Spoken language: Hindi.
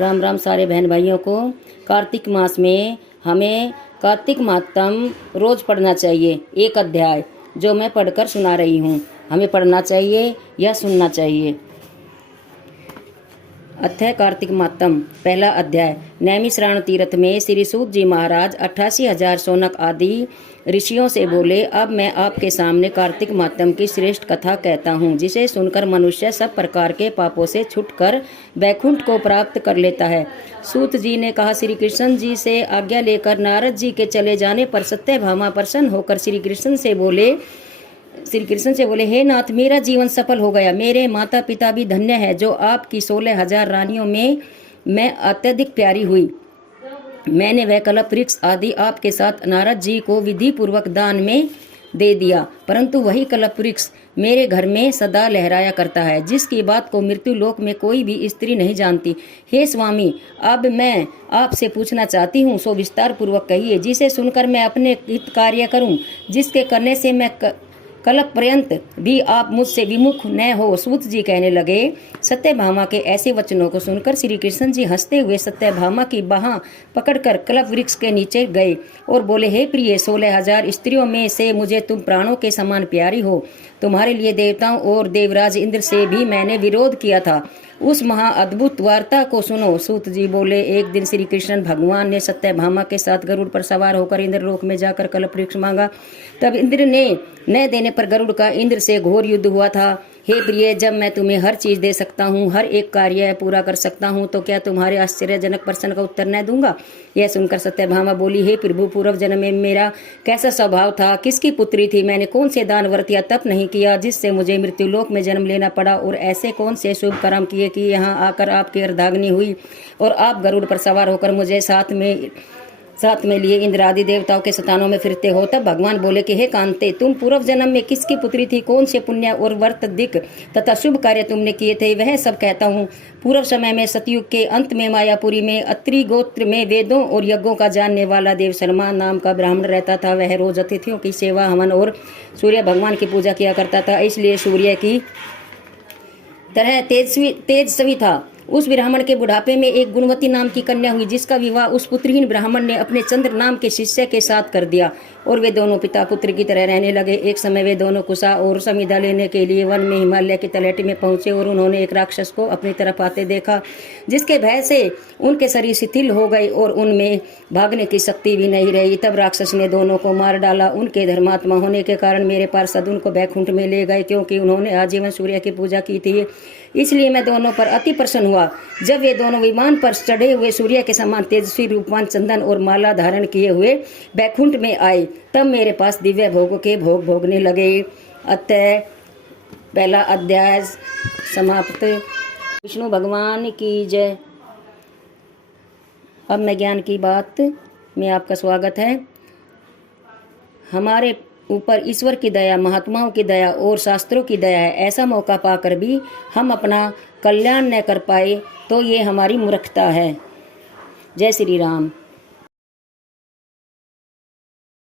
राम राम सारे बहन भाइयों को। कार्तिक मास में हमें कार्तिक मातम रोज पढ़ना चाहिए। एक अध्याय जो मैं पढ़कर सुना रही हूँ, हमें पढ़ना चाहिए या सुनना चाहिए। अध्याय कार्तिक मातम, पहला अध्याय। नैमिषारण्य तीर्थ में श्री सूत जी महाराज 88,000 शौनक आदि ऋषियों से बोले, अब मैं आपके सामने कार्तिक मातम की श्रेष्ठ कथा कहता हूँ, जिसे सुनकर मनुष्य सब प्रकार के पापों से छुटकर वैकुंठ को प्राप्त कर लेता है। सूत जी ने कहा, श्री कृष्ण जी से आज्ञा लेकर नारद जी के चले जाने पर सत्यभामा प्रसन्न होकर श्री कृष्ण से बोले, हे नाथ, मेरा जीवन सफल हो गया। मेरे माता पिता भी धन्य है, जो आपकी 16,000 रानियों में मैं अत्यधिक प्यारी हुई। मैंने वह कल्प वृक्ष आदि आपके साथ नारद जी को विधि पूर्वक दान में दे दिया, परंतु वही कल्प वृक्ष मेरे घर में सदा लहराया करता है, जिसकी बात को मृत्यु लोक में कोई भी स्त्री नहीं जानती। हे स्वामी, अब मैं आपसे पूछना चाहती हूँ, सो विस्तार पूर्वक कहिए, जिसे सुनकर मैं अपने हित कार्य करूँ, जिसके करने से मैं कल्प पर्यंत भी आप मुझसे विमुख न हो। सूत जी कहने लगे। सत्यभामा के ऐसे वचनों को सुनकर श्री कृष्ण जी हंसते हुए सत्यभामा की बाह पकड़कर कल्प वृक्ष के नीचे गए और बोले, हे प्रिय, 16,000 स्त्रियों में से मुझे तुम प्राणों के समान प्यारी हो। तुम्हारे लिए देवताओं और देवराज इंद्र से भी मैंने विरोध किया था। उस महा अद्भुत वार्ता को सुनो। सूत जी बोले, एक दिन श्री कृष्ण भगवान ने सत्यभामा के साथ गरुड़ पर सवार होकर इंद्र लोक में जाकर कल्प वृक्ष मांगा। तब इंद्र ने न देने पर गरुड़ का इंद्र से घोर युद्ध हुआ था। हे प्रिय, जब मैं तुम्हें हर चीज दे सकता हूँ, हर एक कार्य पूरा कर सकता हूँ, तो क्या तुम्हारे आश्चर्यजनक प्रश्न का उत्तर न दूंगा? यह सुनकर सत्यभामा बोली, हे प्रभु, पूर्व जन्म में मेरा कैसा स्वभाव था, किसकी पुत्री थी, मैंने कौन से दान व्रत या तप नहीं किया जिससे मुझे मृत्यु लोक में जन्म लेना पड़ा, और ऐसे कौन से शुभ कर्म किए कि यहाँ आकर आपकी अर्धाग्नि हुई और आप गरुड़ पर सवार होकर मुझे साथ में लिए इंद्र आदि देवताओं के स्थानों में फिरते हो। तब भगवान बोले कि हे कांते, तुम पूर्व जन्म में किसकी पुत्री थी, कौन से पुण्य और व्रत दिक तथा शुभ कार्य तुमने किए थे, वह सब कहता हूँ। पूर्व समय में सतयुग के अंत में मायापुरी में अत्रि गोत्र में वेदों और यज्ञों का जानने वाला देव शर्मा नाम का ब्राह्मण रहता था। वह रोज अतिथियों की सेवा, हवन और सूर्य भगवान की पूजा किया करता था, इसलिए सूर्य की तरह तेजस्वी था। उस ब्राह्मण के बुढ़ापे में एक गुणवती नाम की कन्या हुई, जिसका विवाह उस पुत्रहीन ब्राह्मण ने अपने चंद्र नाम के शिष्य के साथ कर दिया और वे दोनों पिता पुत्र की तरह रहने लगे। एक समय वे दोनों कुशा और समिधा लेने के लिए वन में हिमालय की तलहटी में पहुंचे और उन्होंने एक राक्षस को अपनी तरफ आते देखा, जिसके भय से उनके शरीर शिथिल हो गए और उनमें भागने की शक्ति भी नहीं रही। तब राक्षस ने दोनों को मार डाला। उनके धर्मात्मा होने के कारण मेरे पार्षद उनको वैकुंठ में ले गए, क्योंकि उन्होंने आजीवन सूर्य की पूजा की थी, इसलिए मैं दोनों पर अति प्रसन्न हुआ। जब वे दोनों विमान पर चढ़े हुए सूर्य के समान तेजस्वी रूपवान चंदन और माला धारण किए हुए वैकुंठ में आए, तब मेरे पास दिव्य भोग के भोग भोगने लगे। अतः पहला अध्याय समाप्त। विष्णु भगवान की जय। अब मैं ज्ञान की बात में आपका स्वागत है। हमारे ऊपर ईश्वर की दया, महात्माओं की दया और शास्त्रों की दया है। ऐसा मौका पाकर भी हम अपना कल्याण न कर पाए तो ये हमारी मूर्खता है। जय श्री राम।